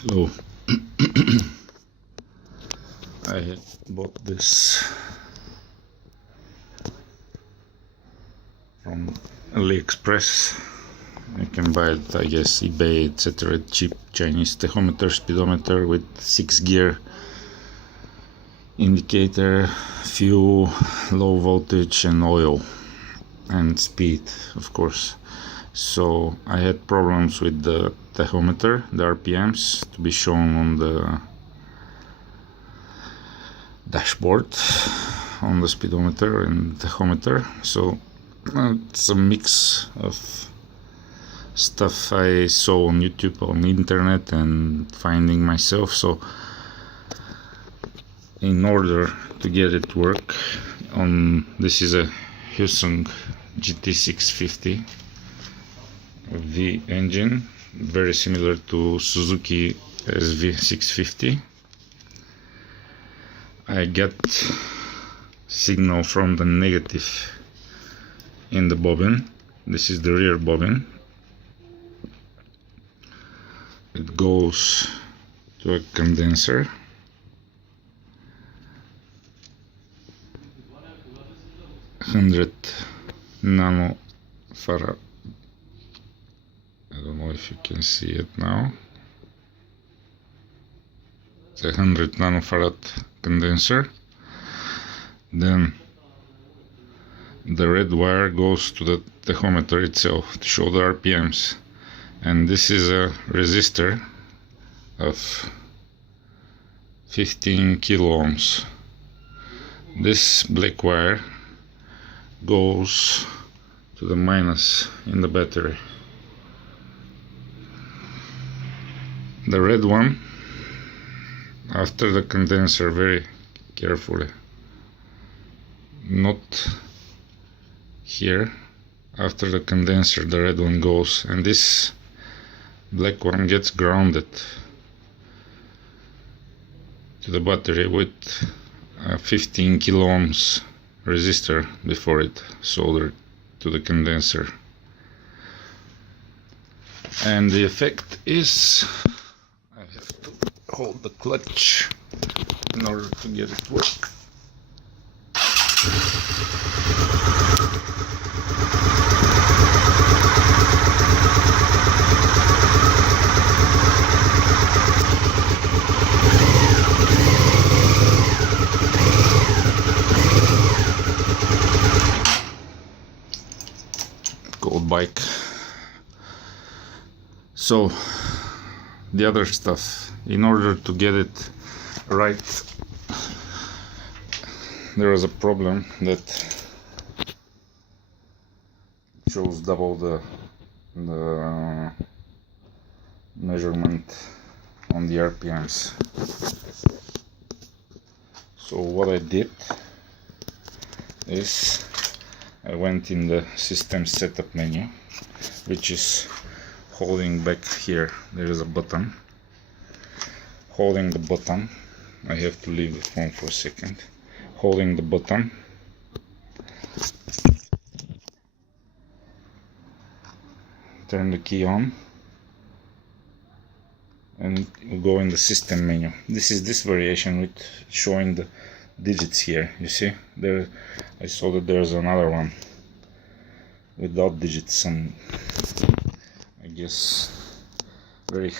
Hello. I bought this from AliExpress. You can buy it, I guess, eBay, etc. Cheap Chinese tachometer, speedometer with 6-gear indicator, fuel, low voltage, and oil, and speed, of course. So I had problems with the tachometer, the RPMs, to be shown on the dashboard on the speedometer and tachometer. So it's a mix of stuff I saw on YouTube, on the internet, and finding myself. So in order to get it work on, this is a Hyosung GT650 V engine, very similar to Suzuki SV650. I get signal from the negative in the bobbin. This is the rear bobbin. It goes to a condenser. Hundred nanofarad. I don't know if you can see it now. It's a 100 nanofarad condenser. Then the red wire goes to the tachometer itself to show the RPMs, and this is a resistor of 15 kilo ohms. This black wire goes to the minus in the battery. The red one, after the condenser, very carefully, not here, after the condenser the red one goes, and this black one gets grounded to the battery with a 15 kilo ohms resistor before it soldered to the condenser. And the effect is, I have to hold the clutch in order to get it work. Gold bike. So the other stuff, in order to get it right, there was a problem that shows double the measurement on the RPMs. So what I did is I went in the system setup menu, which is holding back here. There is a button. Holding the button, I have to leave the phone for a second. Holding the button, turn the key on, and we'll go in the system menu. This is this variation with showing the digits here. You see there, I saw that there's another one without digits, and I guess very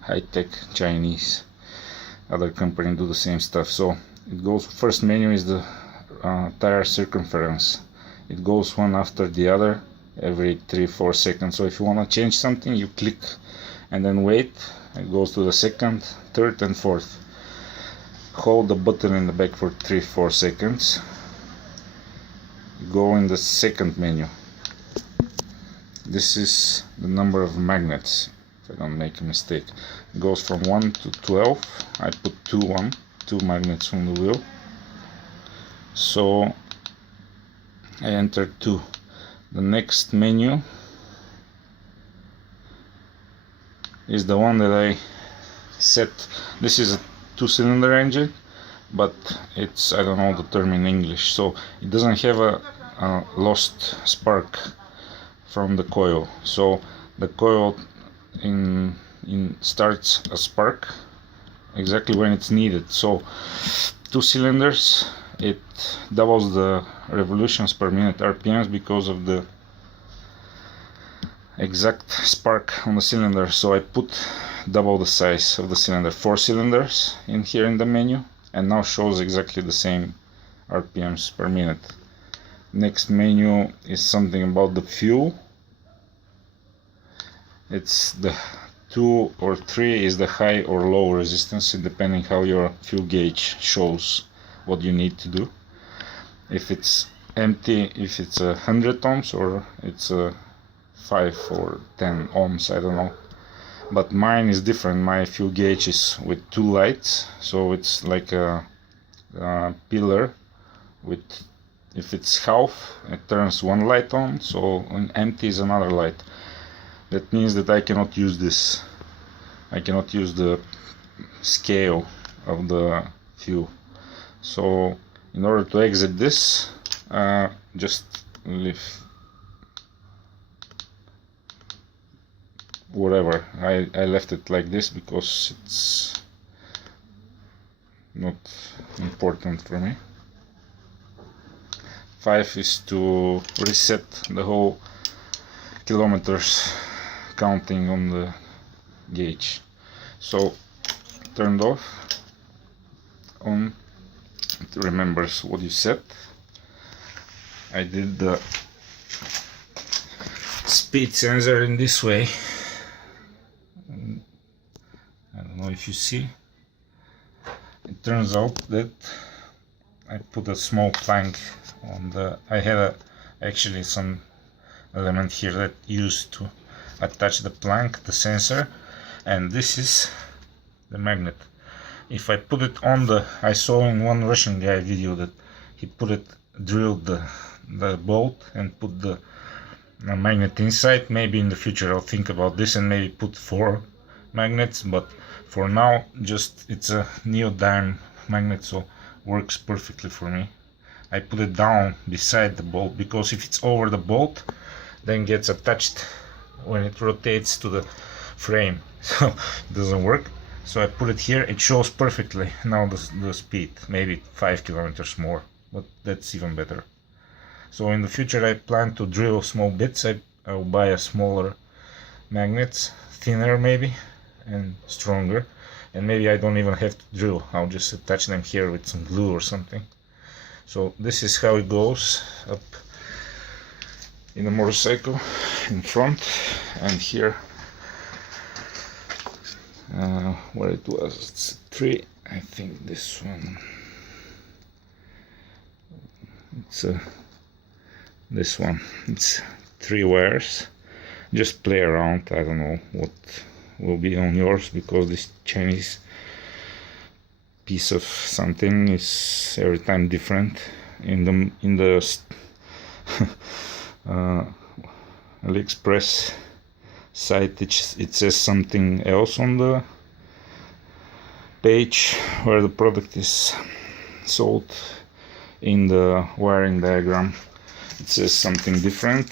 high-tech Chinese other company do the same stuff. So it goes, first menu is the tire circumference. It goes one after the other every 3-4 seconds. So if you want to change something, you click and then wait. It goes to the second, third, and fourth. Hold the button in the back for 3-4 seconds. Go in the second menu. This is the number of magnets, if I don't make a mistake. It goes from 1 to 12. I put 2 magnets on the wheel. So I entered 2. The next menu is the one that I set. This is a 2-cylinder engine, but it's, I don't know the term in English, so it doesn't have a lost spark from the coil. So the coil in starts a spark exactly when it's needed. So 2 cylinders, it doubles the revolutions per minute RPMs because of the exact spark on the cylinder. So I put double the size of the cylinder, 4 cylinders in here in the menu, and now shows exactly the same RPMs per minute. Next menu is something about the fuel. It's the 2 or 3 is the high or low resistance, depending how your fuel gauge shows what you need to do. If it's empty, if it's 100 ohms or it's 5 or 10 ohms, I don't know. But mine is different. My fuel gauge is with 2 lights, so it's like a pillar with, if it's half, it turns 1 light on, so when empty is another light. That means that I cannot use this. I cannot use the scale of the fuel. So in order to exit this, just leave whatever. I left it like this because it's not important for me. 5 is to reset the whole kilometers counting on the gauge. So turned off, on, it remembers what you set. I did the speed sensor in this way. I don't know if you see. It turns out that I put a small plank on the, I had actually some element here that used to attach the plank, the sensor, and this is the magnet. If I put it on the, I saw in one Russian guy video that he put it, drilled the bolt and put the magnet inside. Maybe in the future I'll think about this and maybe put 4 magnets, but for now just it's a neodyme magnet, so works perfectly for me. I put it down beside the bolt because if it's over the bolt then gets attached when it rotates to the frame, so it doesn't work. So I put it here, it shows perfectly now the speed, maybe 5 kilometers more, but that's even better. So in the future I plan to drill small bits. I'll buy a smaller magnets, thinner maybe and stronger, and maybe I don't even have to drill, I'll just attach them here with some glue or something. So this is how it goes up in the motorcycle in front, and here where it was, it's 3, I think this one, it's this one, it's 3 wires. Just play around, I don't know what will be on yours, because this Chinese piece of something is every time different. In the AliExpress site it says something else on the page where the product is sold. In the wiring diagram it says something different,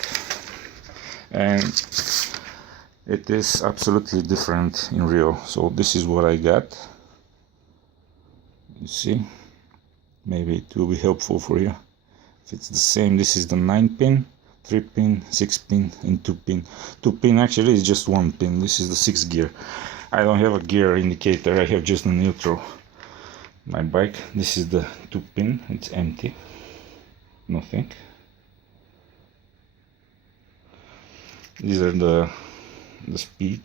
and it is absolutely different in real. So this is what I got. You see, maybe it will be helpful for you if it's the same. This is the 9-pin, 3-pin, 6-pin and 2-pin. 2-pin actually is just 1 pin. This is the 6th gear. I don't have a gear indicator, I have just a neutral. My bike, this is the 2-pin, it's empty, nothing. These are the speed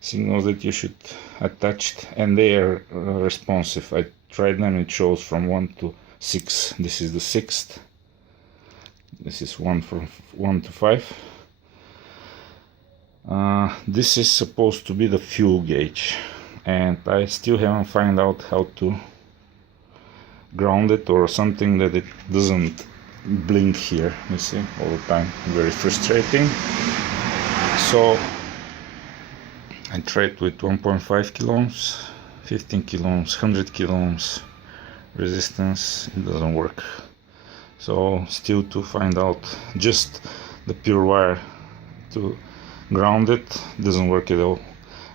signals that you should attach, and they are responsive. I tried them, it shows from 1 to 6. This is the 6th. This is 1 from 1 to 5. This is supposed to be the fuel gauge, and I still haven't found out how to ground it or something that it doesn't blink here, you see, all the time. Very frustrating. So I tried with 1.5 kilo ohms, 15 kilo ohms, 100 kilo ohms resistance. It doesn't work. So still to find out just the pure wire to ground it doesn't work at all.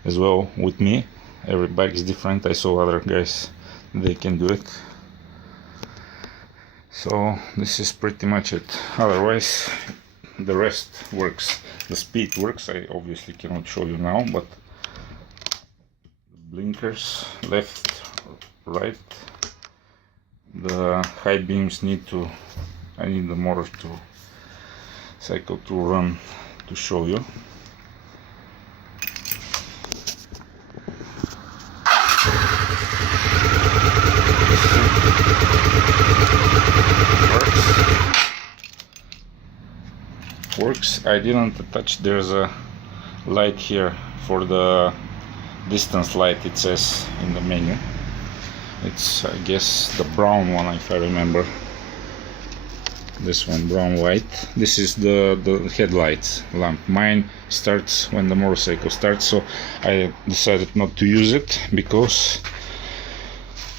as well with me. Every bike is different. I saw other guys, they can do it. So this is pretty much it. Otherwise the rest works. The speed works. I obviously cannot show you now, but blinkers left, right, the high beams I need the motor to cycle to run to show you. Works. I didn't touch. There's a light here for the distance light, it says in the menu. It's, I guess, the brown one, if I remember. This one, brown white. This is the headlights lamp. Mine starts when the motorcycle starts, so I decided not to use it because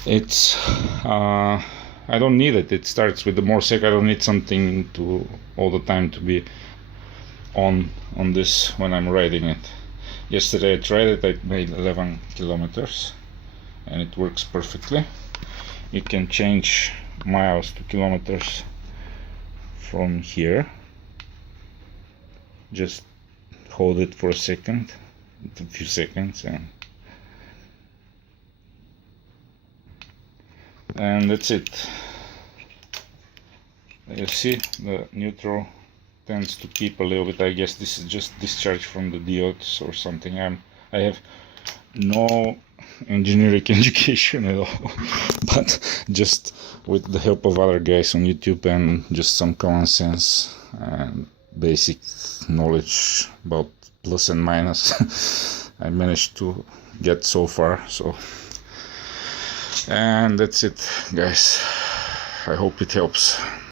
it's I don't need it. It starts with the motorcycle. I don't need something to all the time to be on this when I'm riding it. Yesterday I tried it. I made 11 kilometers and it works perfectly. You can change miles to kilometers from here. Just hold it for a second, a few seconds, and that's it. You see the neutral tends to keep a little bit. I guess this is just discharge from the diodes or something. I have no engineering education at all, but just with the help of other guys on YouTube and just some common sense and basic knowledge about plus and minus, I managed to get so far. So, and that's it, guys. I hope it helps.